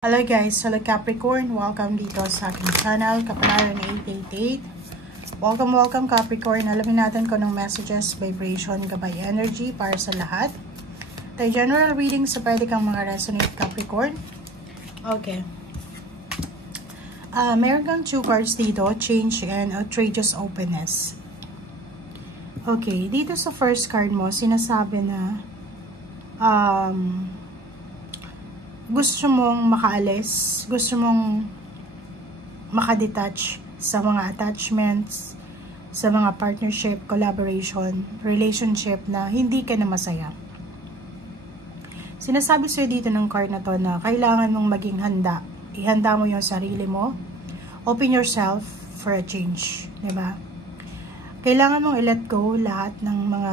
Hello guys, hello Capricorn, welcome dito sa aking channel, Kapalaran 888. Welcome Capricorn. Alamin natin kung anong messages, vibration, gabay energy para sa lahat. Tayo general reading sa pwede kang mga resonate Capricorn. Okay. Meron kang 2 cards dito, change and outrageous openness. Okay, dito sa first card mo, sinasabi na gusto mong makaalis, gusto mong makadetach sa mga attachments, sa mga partnership, collaboration, relationship na hindi ka na masaya. Sinasabi sa'yo dito ng card na to na kailangan mong maging handa. Ihanda mo yung sarili mo. Open yourself for a change. Diba? Kailangan mong i-let go lahat ng mga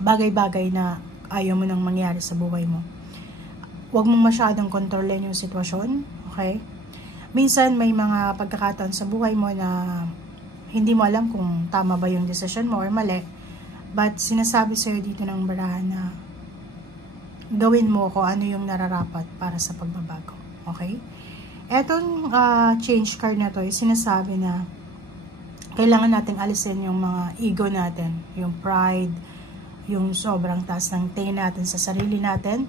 bagay-bagay na ayaw mo nang mangyari sa buhay mo. Huwag mong masyadong kontrolin yung sitwasyon, okay? Minsan may mga pagkakataon sa buhay mo na hindi mo alam kung tama ba yung decision mo or mali. But sinasabi sa'yo dito ng barahan na gawin mo kung ano yung nararapat para sa pagbabago, okay? Etong change card na to, sinasabi na kailangan nating alisin yung mga ego natin, yung pride, yung sobrang taas ng tingin natin sa sarili natin.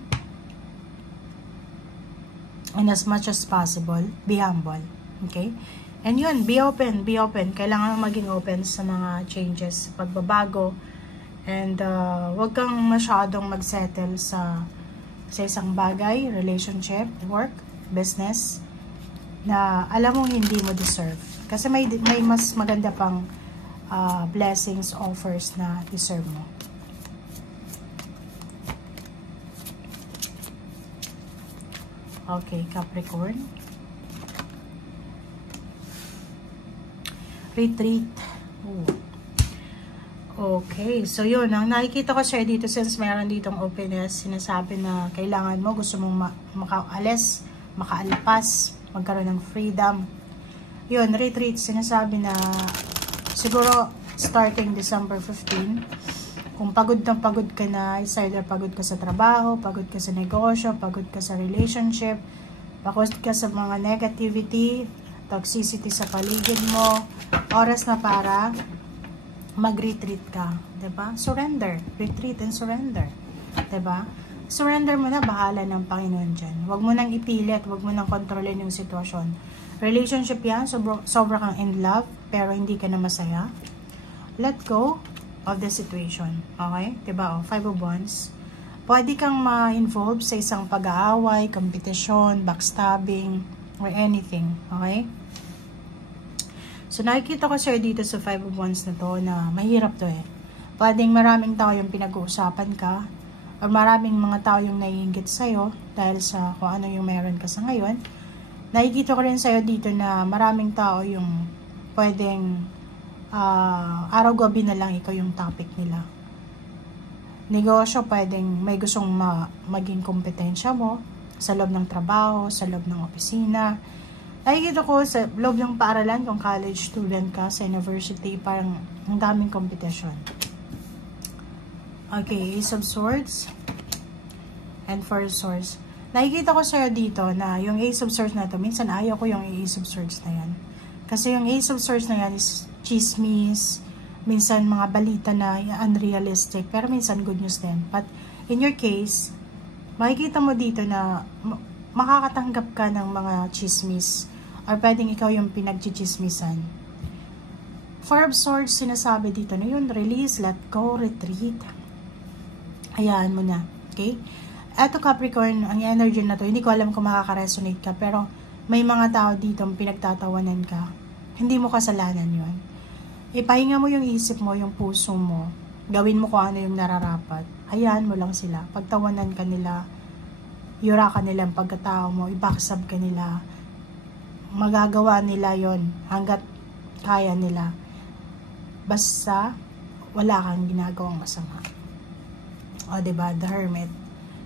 And as much as possible, be humble. Okay? And yun, be open, be open. Kailangan maging open sa mga changes, pagbabago. And wag kang masyadong magsettle sa isang bagay, relationship, work, business, na alam mong hindi mo deserve. Kasi may mas maganda pang blessings, offers na deserve mo. Okay, Capricorn. Retreat. Ooh. Okay, so yun. Ang nakikita ko siya dito, since mayroon ditong openness, sinasabi na kailangan mo, gusto mong makaalis, makaalpas, magkaroon ng freedom. Yun, retreat. Sinasabi na siguro starting December 15, kung pagod na pagod ka na, is either pagod ka sa trabaho, pagod ka sa negosyo, pagod ka sa relationship, pagod ka sa mga negativity, toxicity sa paligid mo, oras na para mag-retreat ka. Diba? Surrender. Retreat and surrender. Diba? Surrender mo na, bahala ng Panginoon dyan. Huwag mo nang ipilit, huwag mo nang kontrolin yung sitwasyon. Relationship yan, sobra kang in love, pero hindi ka na masaya. Let go of the situation. Okay? Diba? O, 5 of Wands. Pwede kang ma-involve sa isang pag-aaway, competition, backstabbing, or anything. Okay? So, nakikita ko sa'yo dito sa 5 of Wands na to na mahirap to eh. Pwedeng maraming tao yung pinag-uusapan ka, or maraming mga tao yung naiinggit sa'yo dahil sa kung ano yung meron ka sa ngayon. Nakikita ko rin sa'yo dito na maraming tao yung pwedeng araw-gabi na lang ikaw yung topic nila. Negosyo, pwedeng may gustong maging kompetensya mo sa loob ng trabaho, sa loob ng opisina. Nakikita ko sa loob ng paaralan, kung college student ka, sa university, parang ang daming competition. Okay, Ace of Swords and 4 of Swords. Nakikita ko sa'yo dito na yung Ace of Swords na to, minsan ayaw ko yung Ace of Swords na yan. Kasi yung Ace of Swords na yan is chismis, minsan mga balita na unrealistic, pero minsan good news din. But in your case, makikita mo dito na makakatanggap ka ng mga chismis, or pwedeng ikaw yung pinagchichismisan. 4 of Swords, sinasabi dito na yun, release, let go, retreat. Hayaan mo na. Okay? Eto Capricorn, ang energy na to, hindi ko alam kung makaka-resonate ka, pero may mga tao dito pinagtatawanan ka. Hindi mo kasalanan yun. Ipahinga mo yung isip mo, yung puso mo. Gawin mo kung ano yung nararapat. Hayaan mo lang sila. Pagtawanan ka nila, yura ka nila ang pagkatao mo, ibaksab ka nila. Magagawa nila yon hanggat kaya nila. Basta, wala kang ginagawang masama. O, diba? The Hermit.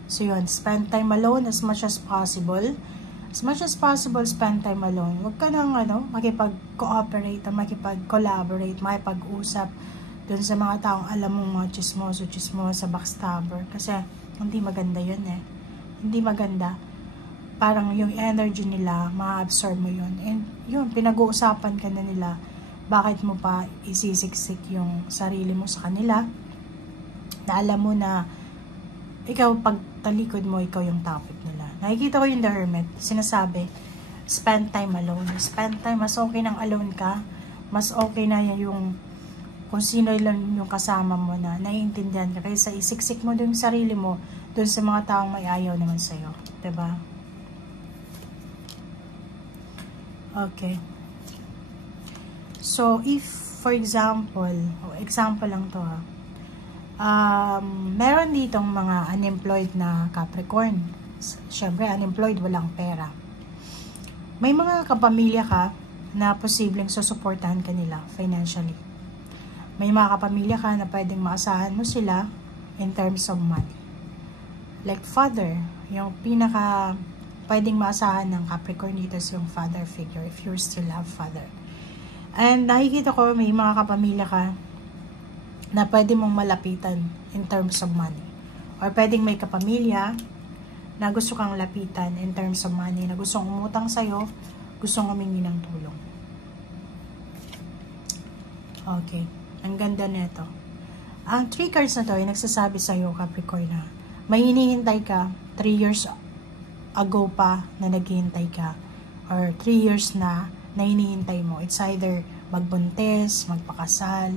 So, yun. Spend time alone as much as possible. As much as possible, spend time alone. Huwag ka nang makipag-cooperate, makipag-collaborate, makipag-usap dun sa mga taong alam mong mga chismoso, backstabber. Kasi hindi maganda yun eh. Hindi maganda. parang yung energy nila, ma-absorb mo yun. And yun, pinag-uusapan ka na nila, bakit mo pa isisiksik yung sarili mo sa kanila, na alam mo na ikaw, pag talikod mo, ikaw yung topic nila. Nakikita ko yung The Hermit, sinasabi, spend time alone. Spend time, mas okay nang alone ka, mas okay na yung kung sino lang yung kasama mo na naiintindihan ka, kaysa isiksik mo dun yung sarili mo dun sa mga taong may ayaw naman sa'yo. Diba? Okay. So, if, for example lang to meron ditong mga unemployed na Capricorn. Siyempre, unemployed, walang pera. May mga kapamilya ka na posibleng susuportahan ka nila financially. May mga kapamilya ka na pwedeng maasahan mo sila in terms of money. Like father, yung pinaka pwedeng maasahan ng Capricorn dito is yung father figure, if you still have father. And nakikita ko may mga kapamilya ka na pwede mong malapitan in terms of money. Or pwedeng may kapamilya na gusto kang lapitan in terms of money, na gustong umutang sa'yo, gustong humingi ng tulong. Okay. Ang ganda nito. Ang 3 cards na to ay nagsasabi sa'yo, Capricorn, na may hinihintay ka 3 years ago pa na naghihintay ka, or 3 years na hinihintay mo. It's either magbuntis, magpakasal,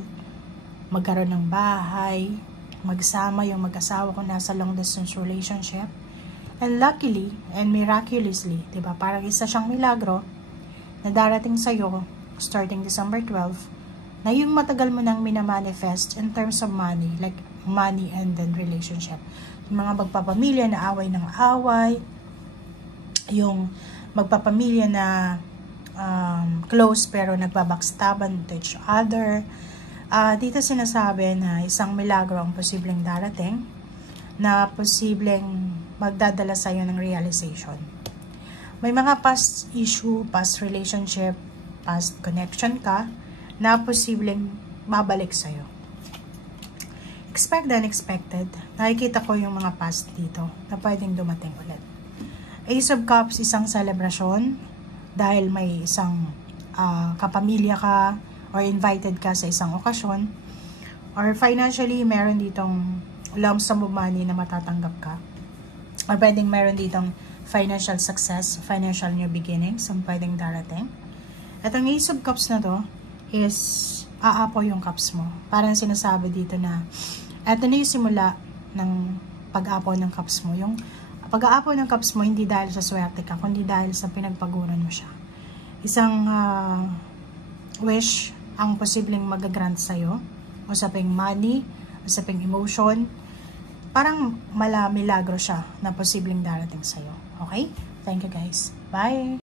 magkaroon ng bahay, magsama yung mag-asawa kung nasa long distance relationship. And luckily and miraculously, diba, parang isa siyang milagro na darating sa'yo starting December 12, na yung matagal mo nang minamanifest in terms of money, like money and then relationship. Yung mga magpapamilya na away ng away, yung magpapamilya na close pero nagbabackstaban to each other. Dito sinasabi na isang milagro ang posibleng darating, na posibleng magdadala sa'yo ng realization. May mga past issue, past relationship, past connection ka, na posibleng babalik sa'yo. Expect the unexpected. Nakikita ko yung mga past dito na pwedeng dumating ulit. Ace of Cups, isang celebration dahil may isang kapamilya ka or invited ka sa isang okasyon, or financially meron ditong lump sum of money na matatanggap ka, or pwedeng meron ditong financial success, financial new beginnings ang pwedeng darating. At ang Ace of Cups na to is aapo yung cups mo. Parang sinasabi dito na eto na yung simula ng pag-aapo ng cups mo. Yung pag-aapo ng cups mo, hindi dahil sa swerte ka, kundi dahil sa pinagpaguran mo siya. Isang wish ang posibleng mag-grant sa'yo. Usaping money, usaping emotion. Parang milagro siya na posibleng darating sa'yo. Okay? Thank you guys. Bye!